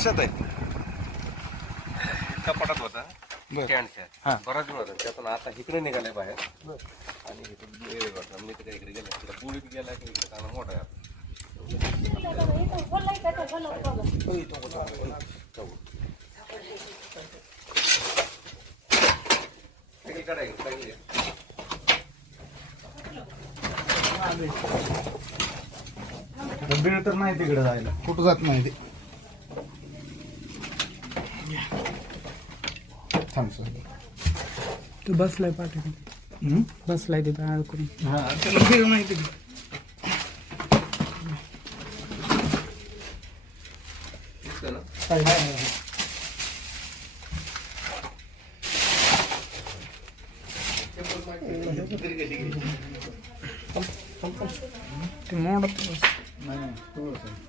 कशात आहे कपाटात होता. बर. स्टँडच्या हा. बराच दिवस होता त्यातून आता इकडे निघालाय बाहेर. आणि इकडे वेळ मी तर इकडे गेला तिकडे पुढीत गेला की इकडे चांगला मोठा आहे. सायकल काढायची, सायकल घ्या. बीड तर नाही तिकडे जायला. कुठं जात नाही ते? थांब सर तू बसलाय पाठी बसलाय तिथं अडकून हा त्याला बीड नाही तिकडे दिसतं ना हाय, हाय, हाय. ते मोडत बस नाही नाही, थोडंसं आहे.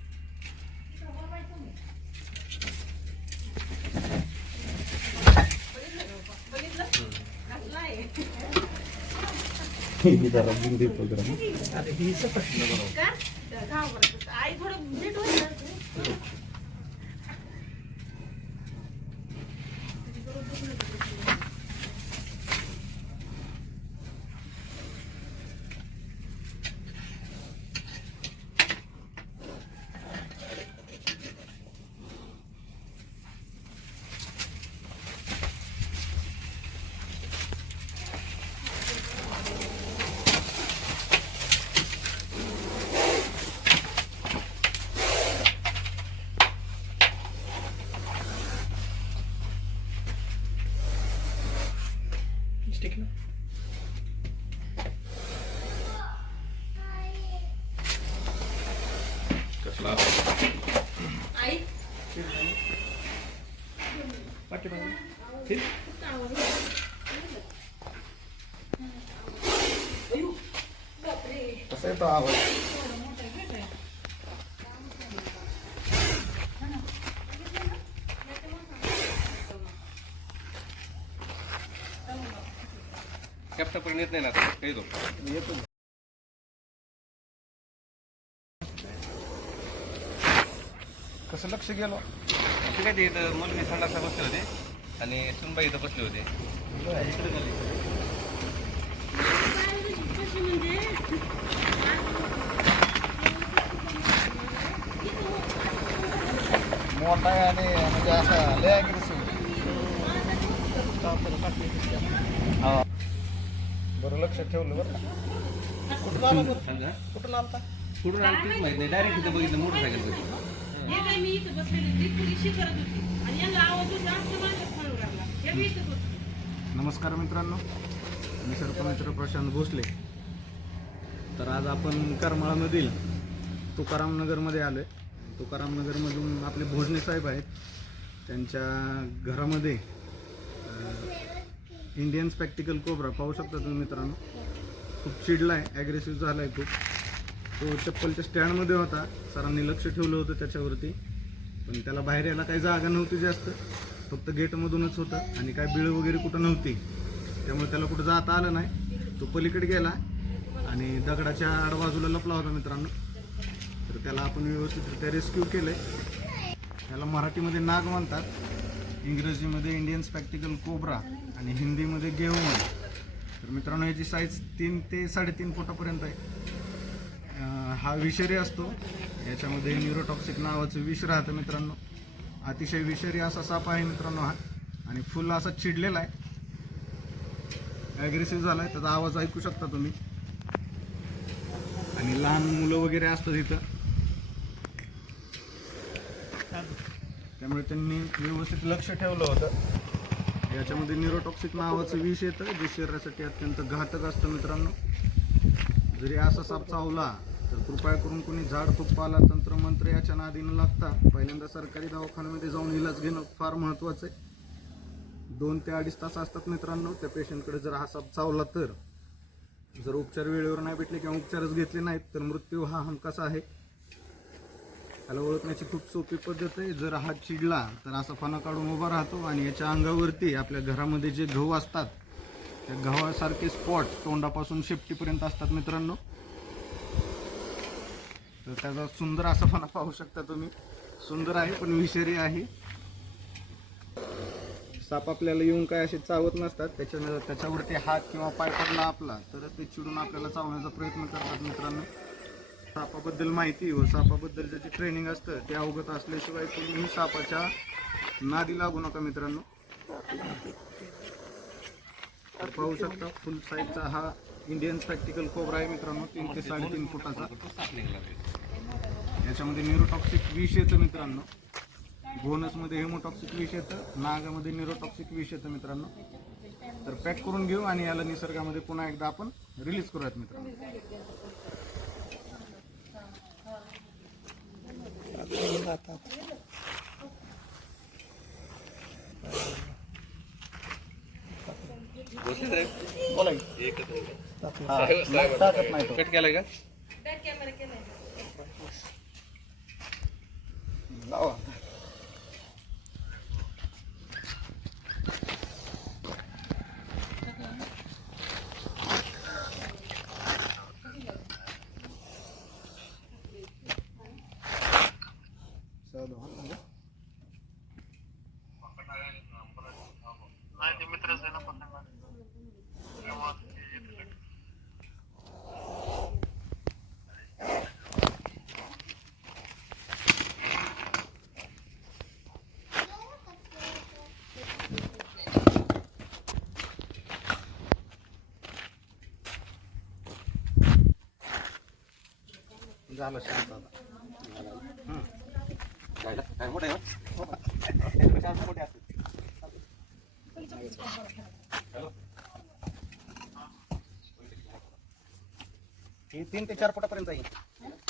जरा. अरे ही सपाट आई थोडं ठीक कसा येतो आवाज? पण येत नाही ना आता. काही तो. येतो. कसं लक्ष गेलो? ठीक आहे ते मुलगी संडासा बसले होते. आणि सुनबाई इथं बसले होते इकडे गेले. कशी मोठा आहे आणि म्हणजे असा लय aggressive. हा बरं लक्ष ठेवलं बरं का कुठून आला बरं? सांगा. कुठून आलता कुठून आलं तेच माहीत नाही डायरेक्ट इथं बघितलं मोटरसायकल हे काय मी इथं बसलेली करत होती आणि यांना आवाज होता माझ्या नमस्कार मित्रांनो मी सर्पमित्र प्रशांत भोसले. तर आज आपण करमाळामधील तुकारामनगरमध्ये आलो आहे तुकारामनगरमधून आपले भोजने साहेब आहेत. त्यांच्या घरामध्ये इंडियन स्पॅक्टिकल कोबरा पाहू शकता तुम्ही मित्रांनो. खूप चिडला आहे ॲग्रेसिव्ह झाला आहे खूप. तो चप्पलच्या स्टँडमध्ये होता. सरांनी लक्ष ठेवलं होतं त्याच्यावरती. पण त्याला बाहेर यायला काही जागा नव्हती जास्त. फक्त गेटमधूनच होतं आणि काय बिळ वगैरे कुठं नव्हती. त्यामुळे त्याला कुठं जाता आलं नाही. तो पलीकडे गेला आणि दगडाच्या आडबाजूला लपला होता मित्रांनो. तर त्याला आपण व्यवस्थितरित्या रेस्क्यू केलं त्याला मराठीमध्ये नाग म्हणतात. इंग्रजीमध्ये इंडियन स्पॅक्टिकल कोबरा आणि हिंदीमध्ये गेहून तर मित्रांनो याची साईज तीन ते साडेतीन फुटापर्यंत आहे. हा विषारी असतो. याच्यामध्ये न्यूरोटॉक्सिक नावाचं विष राहतं मित्रांनो. अतिशय विषारी असा साप आहे मित्रांनो हा. आणि फुल असा चिडलेला आहे. ॲग्रेसिव्ह झाला आहे त्याचा आवाज ऐकू शकता तुम्ही. आणि लहान मुलं वगैरे असतात इथं. त्यामुळे त्यांनी व्यवस्थित लक्ष ठेवलं होतं. याच्यामध्ये न्यूरोटॉक्सिक नावाचं विष येतं जे शरीरासाठी अत्यंत घातक असतं मित्रांनो. जरी असा साप चावला तर कृपया करून कोणी झाड तुप्पाला तंत्रमंत्र याच्या नादीनं लागता. पहिल्यांदा सरकारी दवाखान्यामध्ये जाऊन इलाज घेणं फार महत्त्वाचं आहे. दोन ते अडीच तास असतात मित्रांनो त्या पेशंटकडे जर हा साप चावला तर. जर उपचार वेळेवर नाही भेटले किंवा उपचारच घेतले नाहीत तर मृत्यू हा हमकासा आहे. त्याला ओळखण्याची खूप सोपी पद्धत आहे. जर हा चिडला तर असा फणा काढून उभा राहतो आणि याच्या अंगावरती आपल्या घरामध्ये जे गहू असतात त्या गव्हासारखे स्पॉट तोंडापासून शेपटीपर्यंत असतात मित्रांनो. तर त्याचा सुंदर असा फणा पाहू शकता तुम्ही. सुंदर आहे पण विषारी आहे. साप आपल्याला येऊन काय असे चावत नसतात. त्याच्या त्याच्यावरती हात किंवा पाय पडला आपला तर ते चिडून आपल्याला चावण्याचा प्रयत्न करतात मित्रांनो. सापाबद्दल माहिती व सापाबद्दल ज्याची ट्रेनिंग असतं ते अवगत असल्याशिवाय तुम्ही सापाच्या नादी लागू नका मित्रांनो. तर पाहू शकता फुल साईजचा हा इंडियन प्रॅक्टिकल कोबरा आहे मित्रांनो तीन ते साडेतीन फुटाचा. याच्यामध्ये न्यूरोटॉक्सिक विष येतं मित्रांनो. बोनसमध्ये हेमोटॉक्सिक विष येतं नागामध्ये न्यूरोटॉक्सिक विष येतं मित्रांनो. तर पॅक करून घेऊ आणि याला निसर्गामध्ये पुन्हा एकदा आपण रिलीज करूयात मित्रांनो. बोला एकच टाकत नाही तो कट केलाय का बॅक कॅमेरा केलाय लावा. साधं हा ना. झालं शांत आता. जायला काय ही तीन ते चार फुटापर्यंत आहे.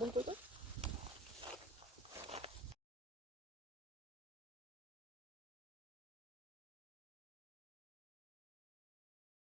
Buen